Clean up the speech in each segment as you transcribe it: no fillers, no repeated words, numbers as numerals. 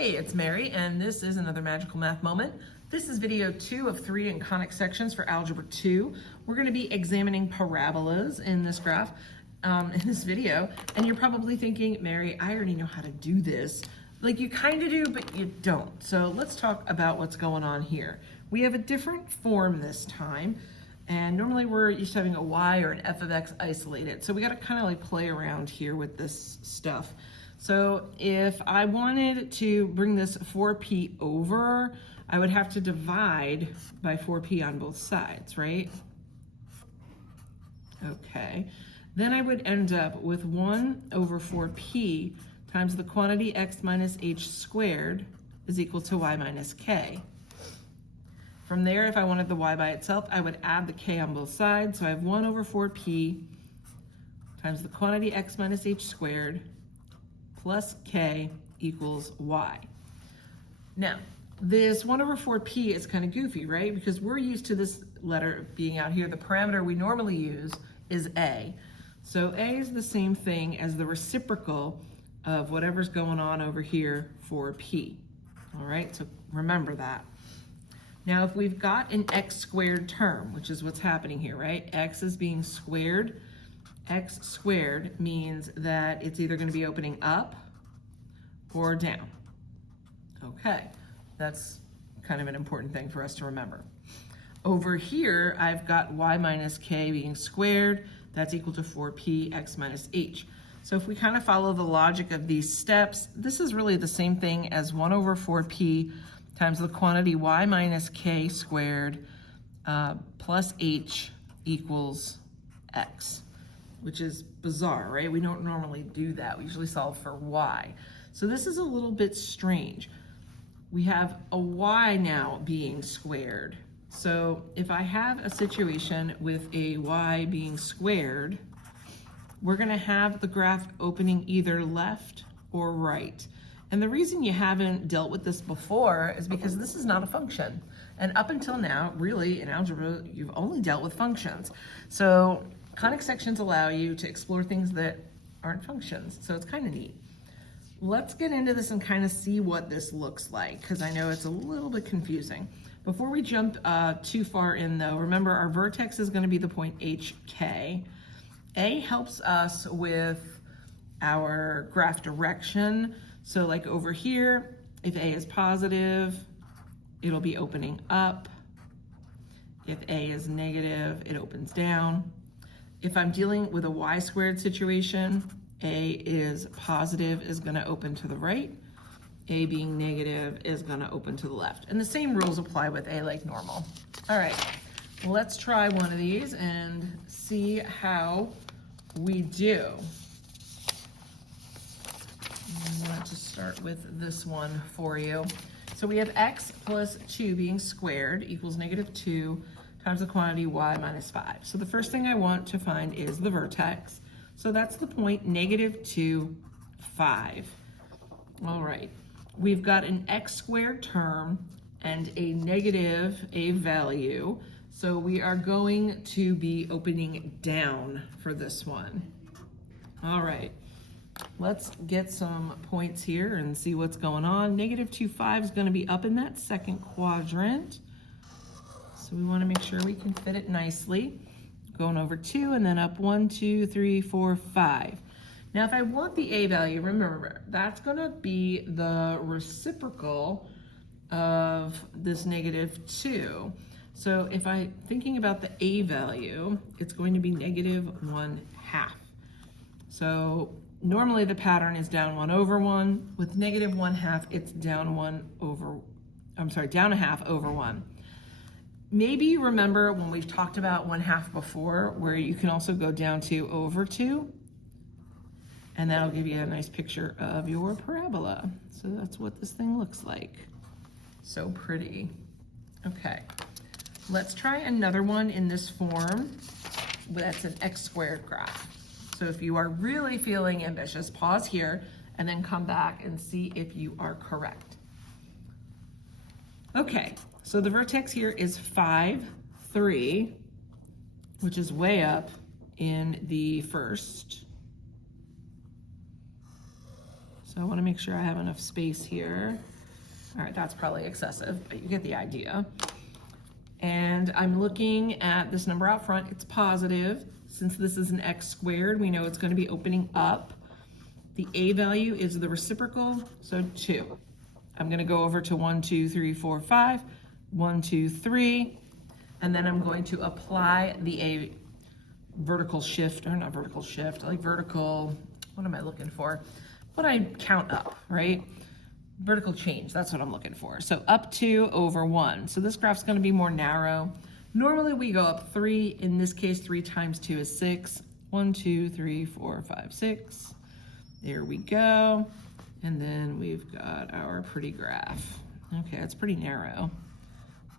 Hey, it's Mary, and this is another Magical Math Moment. This is video 2 of 3 in Conics sections for Algebra 2. We're going to be examining parabolas in this graph, in this video, and you're probably thinking, Mary, I already know how to do this. Like you kind of do, but you don't. So let's talk about what's going on here. We have a different form this time, and normally we're used to having a y or an f of x isolated. So we got to kind of like play around here with this stuff. So if I wanted to bring this 4p over, I would have to divide by 4p on both sides, right? Okay. Then I would end up with 1 over 4p times the quantity x minus h squared is equal to y minus k. From there, if I wanted the y by itself, I would add the k on both sides. So I have 1 over 4p times the quantity x minus h squared plus k equals y. Now, this 1 over 4p is kind of goofy, right? Because we're used to this letter being out here. The parameter we normally use is a. So a is the same thing as the reciprocal of whatever's going on over here for p. All right, so remember that. Now, if we've got an x squared term, which is what's happening here, right? X is being squared. X squared means that it's either going to be opening up or down. Okay, that's kind of an important thing for us to remember. Over here, I've got y minus k being squared. That's equal to 4p x minus h. So if we kind of follow the logic of these steps, this is really the same thing as 1 over 4p times the quantity y minus k squared plus h equals x, which is bizarre, right? We don't normally do that. We usually solve for y. So this is a little bit strange. We have a y now being squared. So if I have a situation with a y being squared, we're gonna have the graph opening either left or right. And the reason you haven't dealt with this before is because this is not a function. And up until now, really, in algebra, you've only dealt with functions. So conic sections allow you to explore things that aren't functions. So it's kind of neat. Let's get into this and kind of see what this looks like, because I know it's a little bit confusing. Before we jump too far in though, remember our vertex is going to be the point HK. A helps us with our graph direction. So like over here, if A is positive, it'll be opening up. If A is negative, it opens down. If I'm dealing with a y squared situation, A is positive is going to open to the right. A being negative is going to open to the left. And the same rules apply with A like normal. All right, let's try one of these and see how we do. I want to start with this one for you. So we have x plus 2 being squared equals negative 2 times the quantity y minus 5. So the first thing I want to find is the vertex. So that's the point negative 2, 5. All right, we've got an x squared term and a negative a value. So we are going to be opening down for this one. All right, let's get some points here and see what's going on. Negative 2, 5 is going to be up in that second quadrant. So we want to make sure we can fit it nicely. Going over 2 and then up 1, 2, 3, 4, 5. Now if I want the a value, remember, that's going to be the reciprocal of this negative 2. So if I'm thinking about the a value, it's going to be negative 1/2. So normally the pattern is down 1 over 1. With negative 1/2, it's down down a half over 1. Maybe you remember when we've talked about 1/2 before, where you can also go down to over 2. And that'll give you a nice picture of your parabola. So that's what this thing looks like. So pretty. Okay, let's try another one in this form. That's an x squared graph. So if you are really feeling ambitious, pause here and then come back and see if you are correct. Okay, so the vertex here is 5, 3, which is way up in the first. So I want to make sure I have enough space here. All right, that's probably excessive, but you get the idea. And I'm looking at this number out front. It's positive. Since this is an x squared, we know it's going to be opening up. The a value is the reciprocal, so 2. I'm going to go over to 1, 2, 3, 4, 5. 1, 2, 3. And then I'm going to apply the a vertical shift, or not vertical shift, like vertical, what am I looking for? What I count up, right? Vertical change, that's what I'm looking for. So up 2 over 1. So this graph's gonna be more narrow. Normally we go up 3. In this case, 3 times 2 is 6. 1, 2, 3, 4, 5, 6. There we go. And then we've got our pretty graph. Okay, it's pretty narrow,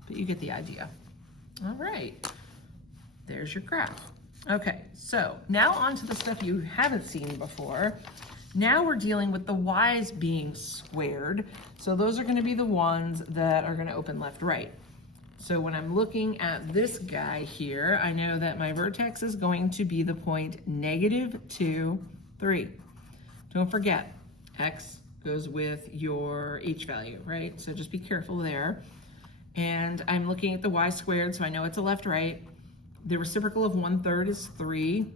but you get the idea. All right, there's your graph. Okay, so now on to the stuff you haven't seen before. Now we're dealing with the y's being squared. So those are gonna be the ones that are gonna open left, right. So when I'm looking at this guy here, I know that my vertex is going to be the point -2, 3. Don't forget, x goes with your h value, right? So just be careful there. And I'm looking at the y squared, so I know it's a left, right. The reciprocal of 1/3 is 3.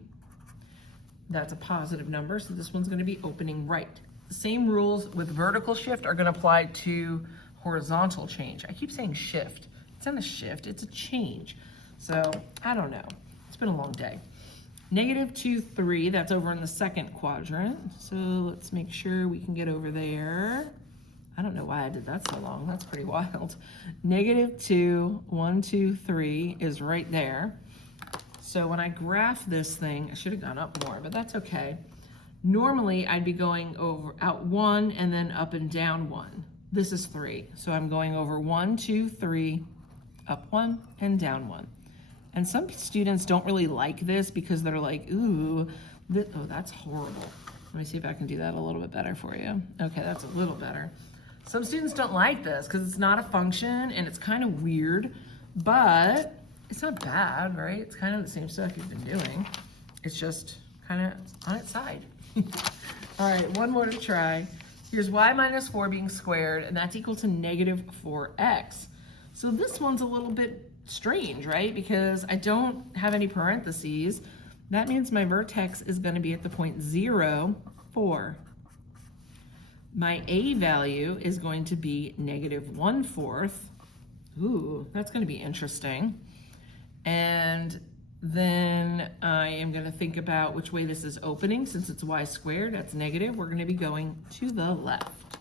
That's a positive number, so this one's gonna be opening right. The same rules with vertical shift are gonna apply to horizontal change. I keep saying shift. It's not a shift, it's a change. So, I don't know. It's been a long day. -2, 3, that's over in the second quadrant. So let's make sure we can get over there. I don't know why I did that so long, that's pretty wild. -2, 1, 2, 3 is right there. So when I graph this thing, I should have gone up more, but that's okay. Normally I'd be going over out 1 and then up and down 1. This is 3, so I'm going over 1, 2, 3, up 1 and down 1. And some students don't really like this because they're like, ooh, oh, that's horrible. Let me see if I can do that a little bit better for you. Okay, that's a little better. Some students don't like this because it's not a function and it's kind of weird, but it's not bad, right? It's kind of the same stuff you've been doing. It's just kind of on its side. All right, one more to try. Here's y minus 4 being squared, and that's equal to -4x. So this one's a little bit strange, right? Because I don't have any parentheses. That means my vertex is going to be at the point 0, 4. My a value is going to be -1/4. Ooh, that's going to be interesting. And then I am going to think about which way this is opening. Since it's y squared, that's negative. We're going to be going to the left.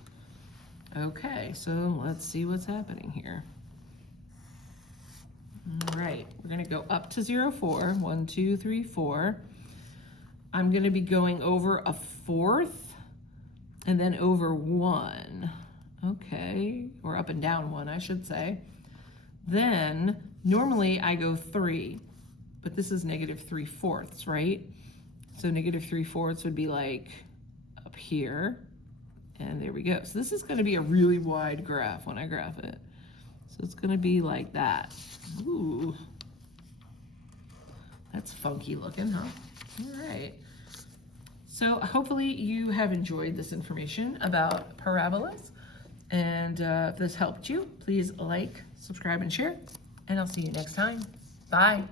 Okay, so let's see what's happening here. All right, we're going to go up to 0, 4. 1, 2, 3, 4. I'm going to be going over a 4th and then over 1. Okay, or up and down 1, I should say. Then normally I go 3, but this is -3/4, right? So -3/4 would be like up here, and there we go. So this is going to be a really wide graph when I graph it. So it's going to be like that. Ooh, that's funky looking, huh? All right. So hopefully you have enjoyed this information about parabolas. And if this helped you, please like, subscribe, and share. And I'll see you next time. Bye.